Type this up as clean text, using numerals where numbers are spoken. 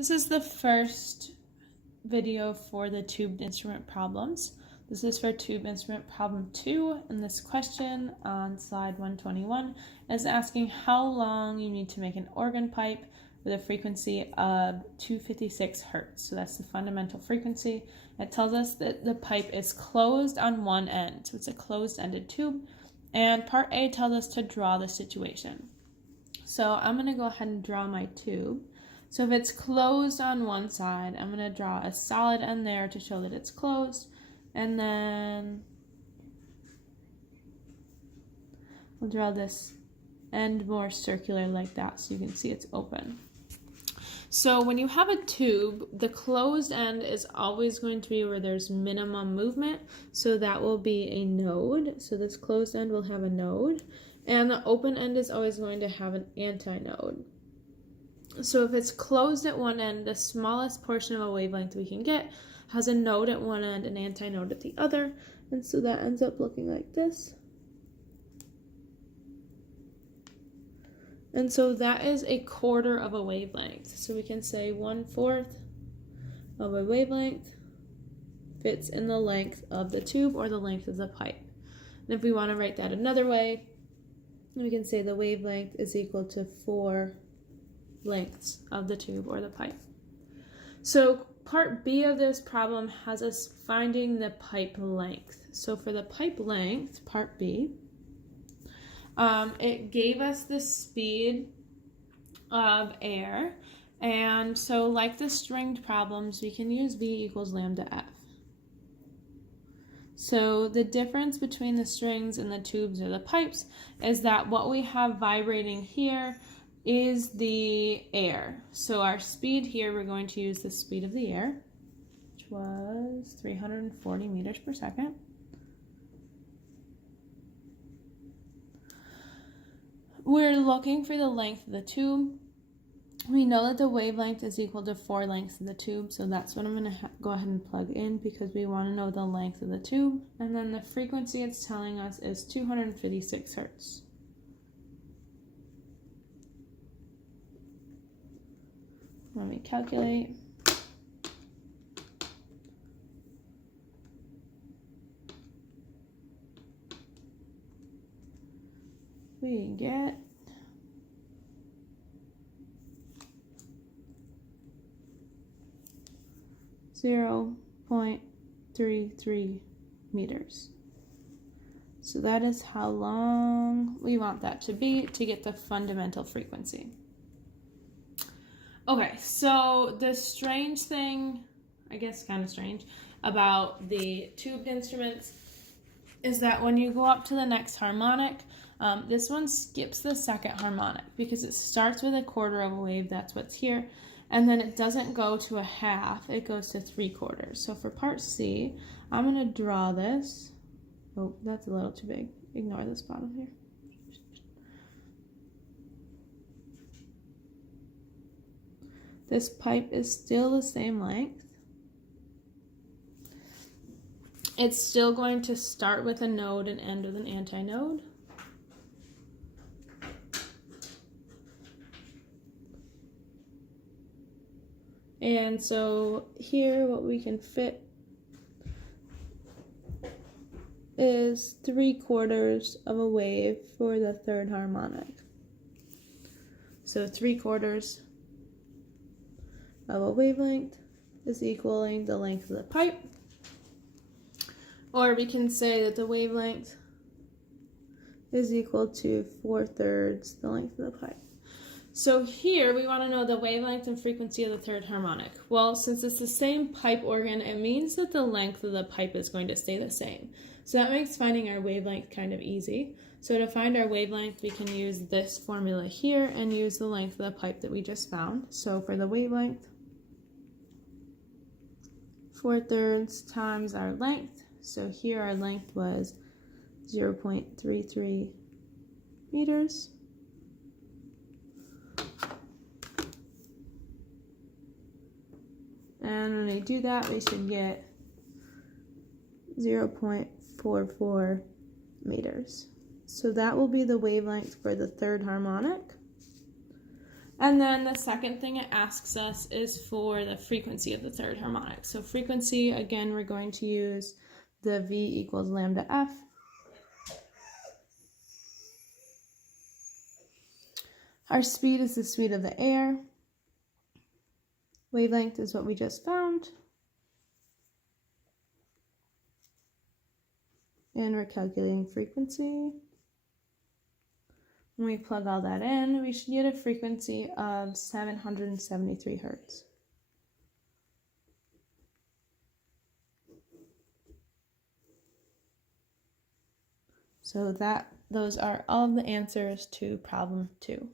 This is the first video for the tubed instrument problems. This is for tube instrument problem 2, and this question on slide 121 is asking how long you need to make an organ pipe with a frequency of 256 hertz. So that's the fundamental frequency. It tells us that the pipe is closed on one end, so it's a closed-ended tube. And part A tells us to draw the situation. So I'm going to go ahead and draw my tube. So if it's closed on one side, I'm going to draw a solid end there to show that it's closed. And then I'll draw this end more circular like that so you can see it's open. So when you have a tube, the closed end is always going to be where there's minimum movement. So that will be a node. So this closed end will have a node. And the open end is always going to have an antinode. So if it's closed at one end, the smallest portion of a wavelength we can get has a node at one end and an antinode at the other. And so that ends up looking like this. And so that is a quarter of a wavelength. So we can say 1/4 of a wavelength fits in the length of the tube or the length of the pipe. And if we want to write that another way, we can say the wavelength is equal to 4 lengths of the tube or the pipe. So part B of this problem has us finding the pipe length. So for the pipe length, part B, it gave us the speed of air. And so like the stringed problems, we can use V equals lambda F. So the difference between the strings and the tubes or the pipes is that what we have vibrating here is the air. So our speed here, we're going to use the speed of the air, which was 340 meters per second. We're looking for the length of the tube. We know that the wavelength is equal to 4 lengths of the tube, so that's what I'm going to go ahead and plug in because we want to know the length of the tube. And then the frequency it's telling us is 256 hertz. Let me calculate. We get 0.33 meters. So that is how long we want that to be to get the fundamental frequency. Okay, so the strange thing, I guess kind of strange, about the tubed instruments is that when you go up to the next harmonic, this one skips the second harmonic because it starts with a quarter of a wave, that's what's here, and then it doesn't go to a half, it goes to 3/4. So for part C, I'm going to draw this. Oh, that's a little too big. Ignore this bottom here. This pipe is still the same length. It's still going to start with a node and end with an antinode. And so here what we can fit is 3/4 of a wave for the third harmonic. So 3/4 of a wavelength is equaling the length of the pipe. Or we can say that the wavelength is equal to 4/3 the length of the pipe. So here we want to know the wavelength and frequency of the third harmonic. Well, since it's the same pipe organ, it means that the length of the pipe is going to stay the same. So that makes finding our wavelength kind of easy. So to find our wavelength, we can use this formula here and use the length of the pipe that we just found. So for the wavelength, 4/3 times our length. So here our length was 0.33 meters. And when we do that, we should get 0.44 meters. So that will be the wavelength for the third harmonic. And then the second thing it asks us is for the frequency of the third harmonic. So frequency, again, we're going to use the V equals lambda F. Our speed is the speed of the air. Wavelength is what we just found. And we're calculating frequency. When we plug all that in, we should get a frequency of 773 hertz. So those are all of the answers to problem 2.